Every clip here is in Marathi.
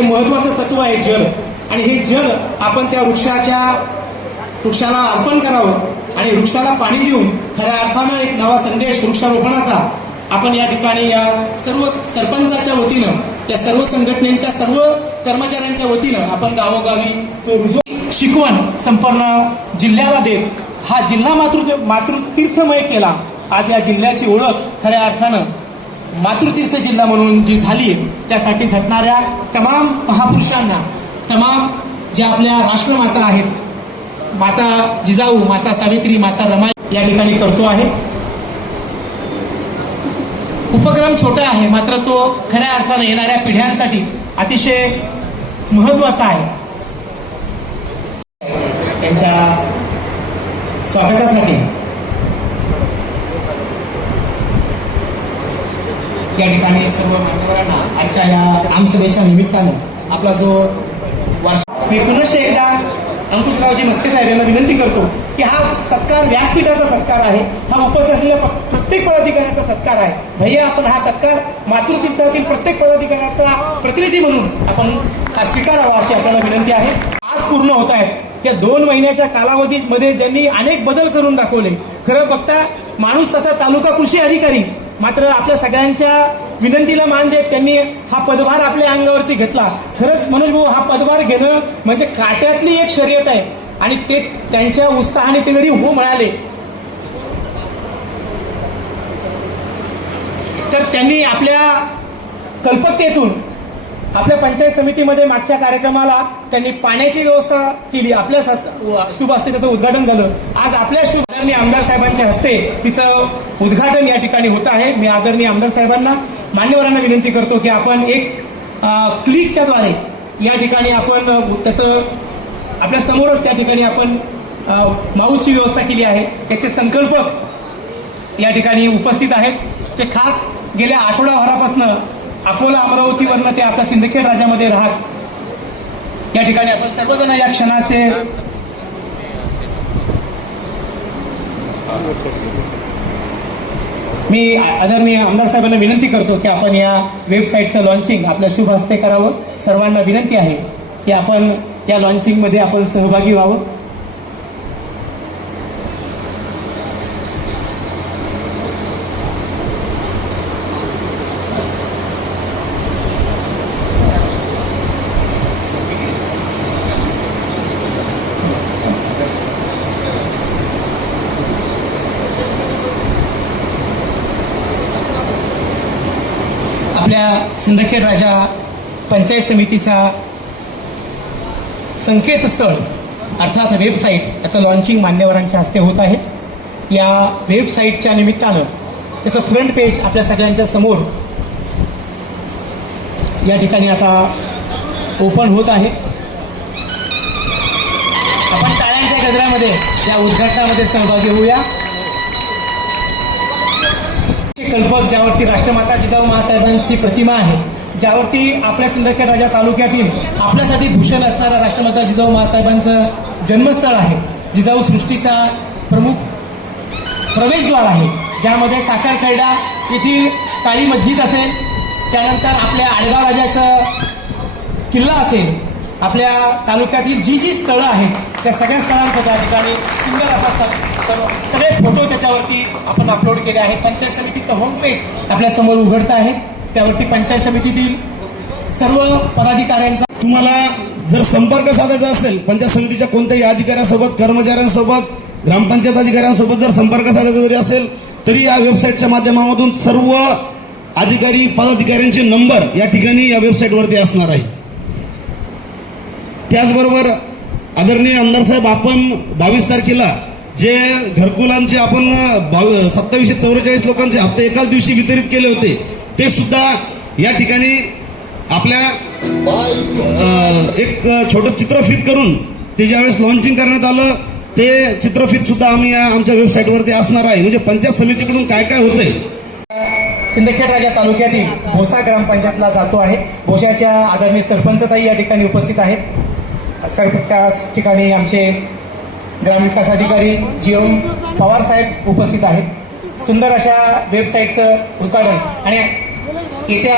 आपल्याकडे महत्वाचं तत्व आहे जल. आणि हे जल आपण त्या वृक्षाच्या वृक्षाला अर्पण करावं आणि वृक्षाला पाणी देऊन खऱ्या अर्थानं एक नवा संदेश वृक्षारोपणाचा आपण या ठिकाणी या सर्व सरपंचाच्या वतीनं या सर्व संघटनेच्या सर्व कर्मचाऱ्यांच्या वतीनं आपण गावोगावी तो शिकवण संपूर्ण जिल्ह्याला देत हा जिल्हा मातृ मातृतीर्थमय केला. आज या जिल्ह्याची ओळख खऱ्या अर्थानं मातृतीर्थ जिल्हा म्हणून जी झाली त्यासाठी झटणाऱ्या तमाम महापुरुषांना तमाम ज्या आपल्या राष्ट्रमाता आहेत माता जिजाऊ माता सावित्री माता रमाई या ठिकाणी करतो आहे. उपक्रम छोटा आहे मात्र तो खऱ्या अर्थानं येणाऱ्या पिढ्यांसाठी अतिशय महत्त्वाचा आहे. त्यांच्या स्वागतासाठी या ठिकाणी सर्व मान्यवरांना आजच्या या आमसभेच्या निमित्तानं आपला जो वर्ष मी पुनश्च एकदा अंकुशरावजी मस्के साहेब यांना विनंती करतो की हा सत्कार व्यासपीठाचा सत्कार आहे हा उपस्थित असलेल्या प्रत्येक पदाधिकाऱ्याचा सत्कार आहे. भैया आपण हा सत्कार मातृतीर्थातील प्रत्येक पदाधिकाऱ्याचा प्रतिनिधी म्हणून आपण हा स्वीकारावा अशी आपल्याला विनंती आहे. आज पूर्ण होत आहेत. त्या दोन महिन्याच्या कालावधीमध्ये त्यांनी अनेक बदल करून दाखवले खरं बघता माणूस तसा तालुका कृषी अधिकारी मात्र आपल्या सगळ्यांच्या विनंतीला मान देत त्यांनी हा पदभार आपल्या अंगावरती घेतला. खरंच मनोज भाऊ हा पदभार घेणं म्हणजे काट्यातली एक शर्यत आहे. आणि ते त्यांच्या उत्साहाने ते जरी हो म्हणाले. तर त्यांनी आपल्या कल्पकतेतून आपल्या पंचायत समितीमध्ये मागच्या कार्यक्रमाला त्यांनी पाण्याची व्यवस्था केली. आपल्या शुभ हस्ते त्याचं उद्घाटन झालं. आज आपल्या शुभ आदरणीय आमदार साहेबांच्या हस्ते तिचं उद्घाटन या ठिकाणी होत आहे. मी आदरणीय आमदार साहेबांना मान्यवरांना विनंती करतो की आपण एक क्लिकच्या द्वारे या ठिकाणी आपण त्याचं आपल्या समोरच त्या ठिकाणी आपण माऊची व्यवस्था केली आहे. त्याचे संकल्पक या ठिकाणी उपस्थित आहेत. ते खास गेल्या आठवडाभरापासनं अकोला अमरावतीवरनं ते आपल्या सिंदखेड राज्यामध्ये राहत. या ठिकाणी आपण सर्वजण या क्षणाचे मी आदरणीय आमदार साहेबांना विनंती करतो की आपण या वेबसाईटचं लॉन्चिंग आपल्या शुभ हस्ते करावं. सर्वांना विनंती आहे की आपण या लॉन्चिंगमध्ये आपण सहभागी व्हावं आपल्या सिंदखेड राजा पंचायत समितीचा संकेतस्थळ अर्थात वेबसाईट याचं लॉन्चिंग मान्यवरांच्या हस्ते होत आहे. या वेबसाईटच्या निमित्तानं त्याचं फ्रंट पेज आपल्या सगळ्यांच्या समोर या ठिकाणी आता ओपन होत आहे. आपण टाळ्यांच्या गजरामध्ये या उद्घाटनामध्ये सहभागी होऊया. कल्पक ज्यावरती राष्ट्रमाता जिजाऊ महासाहेबांची प्रतिमा आहे ज्यावरती आपल्या सिंदखेड राजा तालुक्यातील आपल्यासाठी भूषण असणारा राष्ट्रमाता जिजाऊ महासाहेबांचं जन्मस्थळ आहे जिजाऊ सृष्टीचा प्रमुख प्रवेशद्वार आहे ज्यामध्ये साखर खैडा येथील काळी मस्जिद असेल त्यानंतर आपल्या आडगाव राजाचं किल्ला असेल आपल्या तालुक्यातील जी जी स्थळं आहेत त्या सगळ्या स्थळांचं त्या ठिकाणी सुंदर असा सर्व सगळे फोटो त्याच्यावरती आपण अपलोड केले आहे पंचायत समितीचं होम पेज आपल्यासमोर उघडतं आहे. त्यावरती पंचायत समितीतील सर्व पदाधिकाऱ्यांचा तुम्हाला जर संपर्क साधायचा असेल पंचायत समितीच्या कोणत्याही अधिकाऱ्यासोबत कर्मचाऱ्यांसोबत ग्रामपंचायत अधिकाऱ्यांसोबत जर संपर्क साधायचा जरी असेल तरी या वेबसाईटच्या माध्यमामधून सर्व अधिकारी पदाधिकाऱ्यांचे नंबर या ठिकाणी या वेबसाईटवरती असणार आहे. त्याचबरोबर आदरणीय आमदार साहेब आपण बावीस तारखेला जे घरकुलांचे आपण सत्तावीसशे चौवेचाळीस लोकांचे हप्ते एकाच दिवशी वितरित केले होते ते सुद्धा या ठिकाणी आपल्या एक छोटं चित्रफित करून ते ज्यावेळेस लॉन्चिंग करण्यात आलं ते चित्रफित सुद्धा आम्ही या आमच्या वेबसाईटवरती असणार आहे. म्हणजे पंचायत समितीकडून काय काय होतंय? सिंदखेड राजा तालुक्यातील भोसा ग्रामपंचायतला जातो आहे. भोशाच्या आदरणीय सरपंचताई या ठिकाणी उपस्थित आहेत. सर त्याच ठिकाणी आमचे ग्रामविकास अधिकारी जीएम पवार साहेब उपस्थित आहेत. सुंदर अशा वेबसाईटचं उद्घाटन आणि येत्या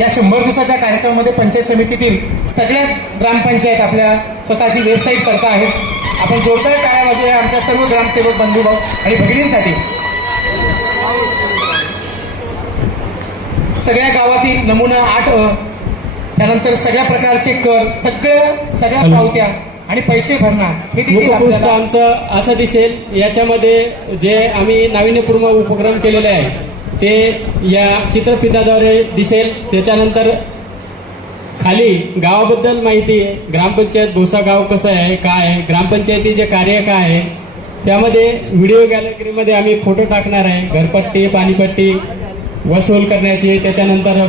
या शंभर दिवसाच्या कार्यक्रमामध्ये पंचायत समितीतील सगळ्या ग्रामपंचायत आपल्या स्वतःची वेबसाईट करता आहेत. आपण जोरदार टाळ्या वाजूया आमच्या सर्व ग्रामसेवक बंधुभाऊ आणि भगिनींसाठी. सगळ्या गावातील नमुना आठ त्यानंतर सगळ्या प्रकारचे कर सगळ्या सगळ्या पावत्या आणि पैसे भरणार हे देखील आमचं असं दिसेल याच्यामध्ये जे आम्ही नाविन्यपूर्ण उपक्रम केलेले आहे ते या चित्रफिताद्वारे दिसेल. त्याच्यानंतर खाली गावाबद्दल माहिती आहे ग्रामपंचायत भोसा गाव कसं आहे काय आहे ग्रामपंचायतीचे कार्य काय आहे त्यामध्ये व्हिडिओ गॅलरीमध्ये आम्ही फोटो टाकणार आहे घरपट्टी पाणीपट्टी वसूल करण्याची त्याच्यानंतर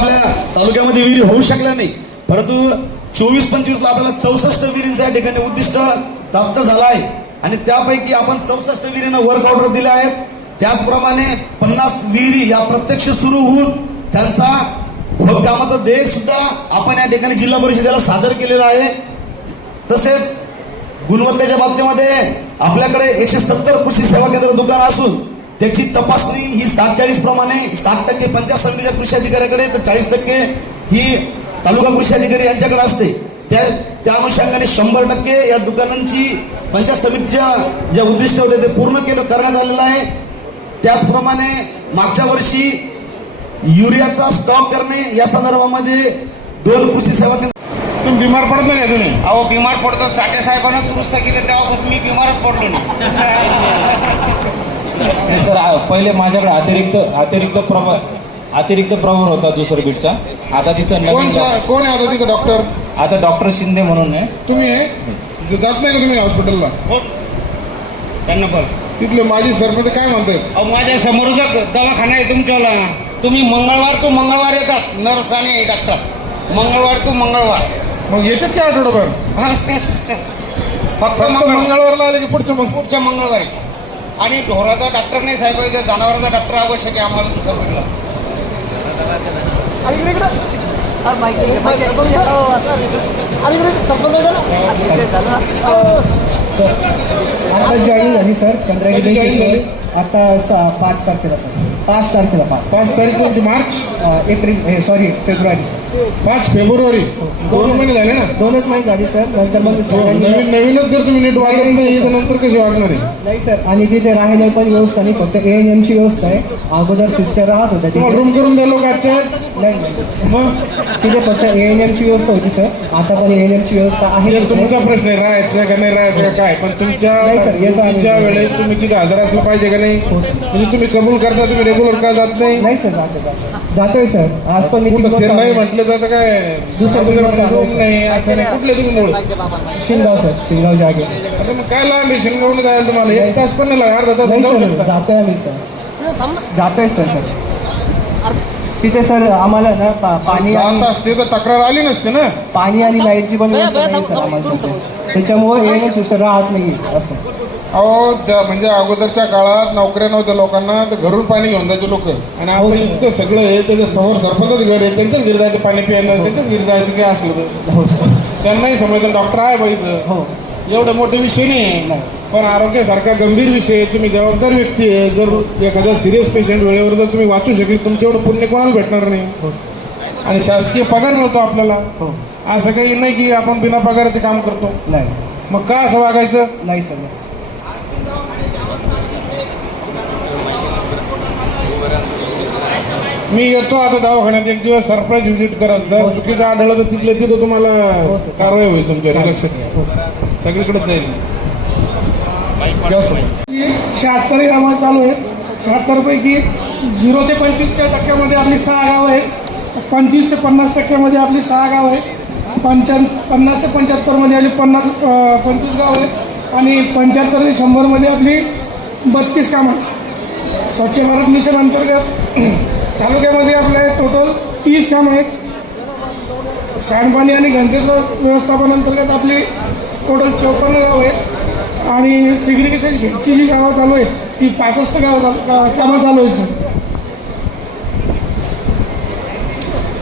आपल्या तालुक्यामध्ये विहिरी होऊ शकल्या नाही. परंतु चोवीस पंचवीस ला आपल्याला चौसष्ट विहिरींचा या ठिकाणी उद्दिष्ट प्राप्त झालं आहे. आणि त्यापैकी आपण चौसष्ट विहिरींना वर्क ऑर्डर दिल्या आहेत. त्याचप्रमाणे पन्नास विहिरी या प्रत्यक्ष सुरू होऊन त्यांचा खोदकामाचा देयक सुद्धा आपण या ठिकाणी जिल्हा परिषदेला सादर केलेला आहे. तसेच गुणवत्तेच्या बाबतीमध्ये आपल्याकडे एकशे सत्तर कृषी सेवा केंद्र दुकान असून त्याची तपासणी ही साठ चाळीस प्रमाणे साठ टक्के पंचायत समितीच्या कृषी अधिकाऱ्याकडे तर चाळीस टक्के ही तालुका कृषी अधिकारी यांच्याकडे असते. त्या त्या अनुषंगाने शंभर टक्के या दुकानांची पंचायत समितीच्या ज्या उद्दिष्ट होते ते पूर्ण केलं करण्यात आलेलं आहे. त्याचप्रमाणे मागच्या वर्षी युरियाचा स्टॉक करणे या संदर्भामध्ये दोन कृषी सेवा केंद्र तुम्ही बिमार पडत नाही तुम्ही? अहो बिमार पडतो. चाटे साहेबांना दुरुस्त केलं तेव्हापासून मी बिमारच पडलो नाही. पहिले माझ्याकडे अतिरिक्त अतिरिक्त प्रभार अतिरिक्त प्रभार होता दुसऱ्या बीटचा. आता तिथं नवीन कोण कोण आहे आता तिथं डॉक्टर? आता डॉक्टर शिंदे म्हणून आहे. तुम्ही? आहे? ज- जात नाही का तुम्ही हॉस्पिटलला? हो. त्यांना बघ तिथले माझी सरपंच काय म्हणतात? अहो माझ्या समोरचा दवाखाना आहे तुमच्यावाला तुम्ही मंगळवार तो मंगळवार येतात. नर्स आणि डॉक्टर. मंगळवार तो मंगळवार. मग येतात काय आठवडाभर? फक्त फक्त मंगळवार मंगळवारला आले की पुढच्या मग पुढच्या मंगळवारी. आणि ढोराचा डॉक्टर नाही साहेब इथं जनावराचा डॉक्टर आवश्यक आहे आम्हाला दुसरा कुठला आता जॉईन झाली? सर पंधरा? आता पाच तारखेला सर. पाच तारखेला पाच. पाच तारीख कोणती मार्च अं, एप्रिल हे सॉरी फेब्रुवारी सर पाच फेब्रुवारी? दोन महिने झाले ना? दोनच महिने झाली सर नंतर मग हो, सगळ्यांनी- नवीन नवीनच जर तुम्ही नीट वागत नाही तर नंतर कशी वागणार आहे? नाही सर आणि तिथे राहण्या पण व्यवस्था नाही फक्त ए एन एमची व्यवस्था आहे. अगोदर सिस्टर राहत होत्या तुम्हाला तिथे रूम करून द्या लोक आजच्या आज. नाही नाही. मग? तिथे फक्त ए एन एमची व्यवस्था होती सर आता पण ए एन एमची व्यवस्था आहे हे तुमचा तिथे. प्रश्न आहे राहायचं का नाही राहायचं का काय? पण तुमच्या नाही सर, येतो आम्ही. तुमच्या वेळेस तुम्ही किती हजर असलं पाहिजे का नाही? हो. म्हणजे तुम्ही कबूल करता तुम्ही रेग्युलर का जात नाही? नाही सर जातो जातो. जातोय सर. आज पण मी कुठं नाही? म्हटलं तर आता काय? दुसरं कुठलं चालू आहे, नाही असं नाही. कुठले तुम्ही मूळ? शिंगाव सर. शिंगाव जागे. आता मग काय लांब आहे? जायला तुम्हाला? एक तास पण नाही लागला अर्धा तास नाही जाऊ सर. शकता. जातोय आम्ही सर. जातोय सर तिथे सर आम्हाला ना पा- पाणी जात असते तर तक्रार आली नसते ना? पाणी आणि लाईटची पण व्यवस्था नाही सर आम्हाला सध्या. त्याच्यामुळे येणं सुसर राहत नाही. असं. अहो त्या म्हणजे अगोदरच्या काळात नोकऱ्या नव्हत्या लोकांना तर घरून पाणी घेऊन जायचे लोक. आणि हो, आता सर. इतकं सगळं आहे त्याच्यासमोर सरपंचच घर आहे त्यांच्याच घरी जायचं पाणी प्यायला त्यांच्याच घरी जायचं काय असलं तर. हो त्यांनाही समजलं डॉक्टर आहे. हो. एवढे मोठे विषय नाही. पण आरोग्यासारखा गंभीर विषय आहे. तुम्ही जबाबदार व्यक्ती आहे जर एखादा सिरियस पेशंट वेळेवर जर तुम्ही वाचू शकले तुमचं एवढं पुण्य कोणाला भेटणार नाही? हो आणि शासकीय पगार मिळतो आपल्याला. हो. असं काही नाही की आपण बिना पगाराचे काम करतो. नाही. मग का असं वागायचं? नाही सर. मी येतो आता दवाखान्यात एक दिवस सरप्राईज व्हिजिट करत जर चुकीचं आढळलं तर तिथले तिथं तुम्हाला हो. कारवाई होईल तुमच्या. लक्षात घ्या हो सगळीकडे जाईल. शहात्तर गावं चालू आहेत शहात्तरपैकी झिरो ते पंचवीसच्या टक्क्यामध्ये आपली सहा गावं आहेत. पंचवीस ते पन्नास टक्क्यामध्ये आपली सहा गावं आहेत. पंच्या पन्नास ते पंच्याहत्तरमध्ये आपली पन्नास पंचवीस गावं आहेत. आणि पंच्याहत्तर ते शंभरमध्ये आपली बत्तीस कामं स्वच्छ भारत मिशन अंतर्गत तालुक्यामध्ये आपले टोटल तीस कामं आहेत. सांडपाणी आणि घनतेचं व्यवस्थापन अंतर्गत आपली टोटल चौपन्न गावं आहेत. आणि सिग्रिगेशन शेतची जी गावं चालू आहेत ती पासष्ट गावं कामं चालू आहेत सर.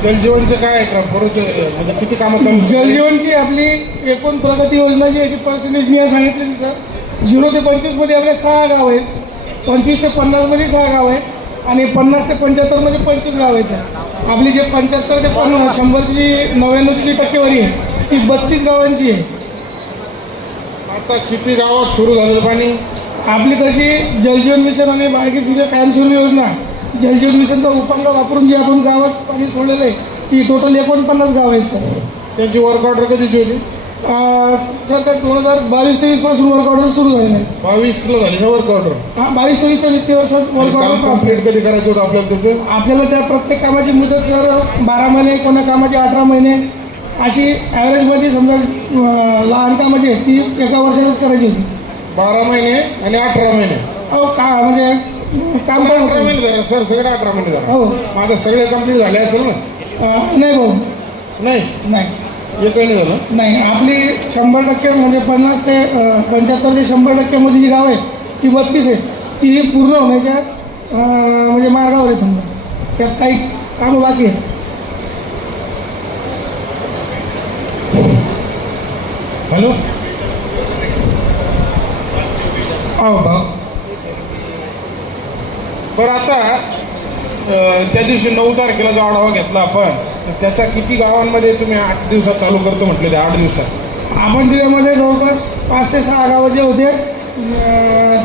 जलजीवनचे काय म्हणजे किती कामं? जलजीवनची आपली एकूण प्रगती योजना जी आहे ती पर्सेंटेज मी सांगितलेली सर. झिरो ते पंचवीसमध्ये आपले सहा गाव आहेत. पंचवीस ते पन्नासमध्ये सहा गाव आहेत. आणि पन्नास ते पंच्याहत्तरमध्ये पंचवीस गाव आहेत. सर आपली जे पंच्याहत्तर ते पन्नास शंभरची जी नव्याण्णवची जी टक्केवारी आहे ती बत्तीस गावांची आहे. आता किती गावात सुरू झालं पाणी? आपली तशी जलजीवन मिशन आणि बाळगी तुझ्या कायमस्वरूपी योजना जलजीवन मिशनचा उपांग वापरून जी आपण गावात पाणी सोडलेलं आहे ती टोटल एकोणपन्नास गाव आहेत सर. त्यांची वर्क ऑर्डर कधीची होती? सर त्या दोन हजार बावीस तेवीसपासून वर्क ऑर्डर सुरू झालेलं आहे. बावीसला झाली ना वर्क ऑर्डर हा बावीस तेवीसच्या वित्तीय वर्षात वर्क काम ऑर्डर कधी करायचं होतं आपल्याला त्याचं? आपल्याला त्या प्रत्येक कामाची मुदत सर बारा महिने कोणा कामाची अठरा महिने अशी ॲव्हरेजमध्ये समजा अं, लहान कामाची ती एका वर्षातच करायची होती. बारा महिने आणि अठरा महिने. अहो का म्हणजे काम काय अठरा होतं. महिने झाले. सर सगळे अठरा महिने झाले. हो. माझं सगळे कंप्लीट झाले असेल ना? अं, नाही भाऊ. नाही? नाही. झालं नाही आपली शंभर टक्के म्हणजे पन्नास ते पंच्याहत्तर ते शंभर टक्क्यामध्ये जी गाव आहे ती बत्तीस आहे ती पूर्ण होण्याच्या म्हणजे मार्गावर आहे समजा. त्यात काही कामं बाकी आहेत. हॅलो? हो भाऊ. बरं आता त्या दिवशी नऊ तारखेला जो आढावा घेतला आपण त्याच्या किती गावांमध्ये तुम्ही आठ दिवसात चालू करतो म्हटले ते आठ दिवसात? आपण त्याच्यामध्ये जवळपास पाच ते सहा गावं जे होते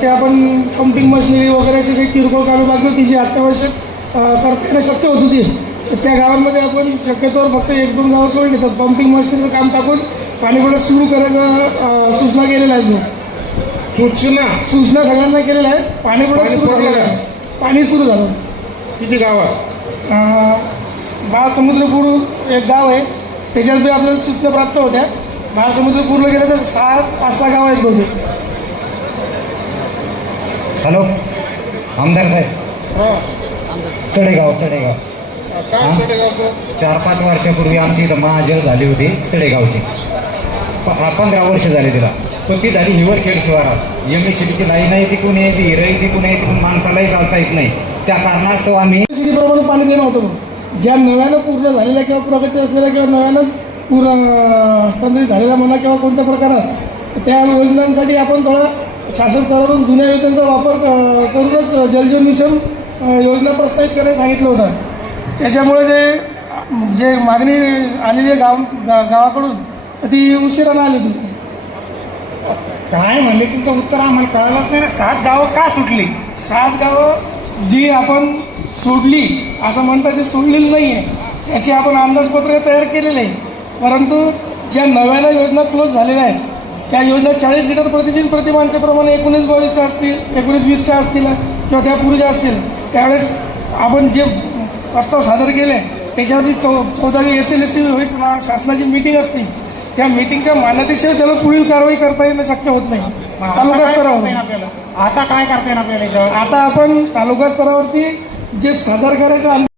ते आपण पंपिंग मशिनरी वगैरे अशी काही किरकोळ कामं बाकी होती जी अत्यावश्यक करता येणं शक्य होत होती. तर त्या गावांमध्ये आपण शक्यतोवर फक्त एक दोन गावं सोडली तर पंपिंग मशिनरीचं काम टाकून पाणीपुरवठा सुरू करायचं सूचना केलेल्या आहेत. सूचना? सूचना सगळ्यांना केलेल्या आहेत. पाणीपुरवठा पाणी सुरू. पाणी सुरू झालं. किती गावात बाळसमुद्रपूर एक गाव आहे. त्याच्यात बी आपल्याला सूचना प्राप्त होत्या. बाळसमुद्रपूरला गेलं तर सहा पाच सहा गाव आहेत बहुतेक. हॅलो? आमदार साहेब. हा. तळेगाव तळेगाव काय कडे गावचं चार पाच वर्षापूर्वी आमची इथं महाजल झाली होती हा, पंधरा वर्ष झाले तिला. पण ती झाली हिवरखेड शिवारात. एम एस सी लाईन आहे तिकून आहे ती हिरई तिकून आहे तिकून माणसालाही चालता येत नाही. त्या कारणास्तव आम्ही पाणी देणं होतं. ज्या नव्यानं पूर्ण झालेल्या किंवा प्रगती असलेल्या किंवा नव्यानंच पूर्ण हस्तांतरित झालेल्या म्हणा किंवा कोणत्या प्रकारात त्या योजनांसाठी आपण थोडा शासन स्तरावरून जुन्या योजनांचा वापर करूनच जलजीवन मिशन योजना प्रस्तावित करायला सांगितलं होतं. त्याच्यामुळे ते जे मागणी आलेली आहे गाव गा- गावाकडून तर ती उशिरानं आली होती. काय म्हणले तुमचं उत्तर आम्हाला कळालंच नाही ना. सात गावं का सुटली? सात गावं जी आपण सोडली. असं म्हणतात ते सोडलेली नाही आहे त्याची आपण अंदाजपत्रक तयार केलेलं आहे. परंतु ज्या नव्यानं योजना क्लोज झालेल्या आहेत त्या योजना चाळीस लिटर प्रतिदिन प्रति माणसाप्रमाणे एकोणीस बावीसच्या असतील एकोणीस वीसच्या असतील किंवा त्यापूर्वीच्या असतील त्यावेळेस आपण जे प्रस्ताव सादर केले त्याच्यावरती चौ चौदावी एस एल एस सी होईल शासनाची मीटिंग असते. त्या मीटिंगच्या मान्यतेशिवाय त्याला पुढील कारवाई करता येणं शक्य होत नाही. तालुका स्तरावर. आता काय करता येईल आपल्याला आता आपण तालुका स्तरावरती जे सादर करायचं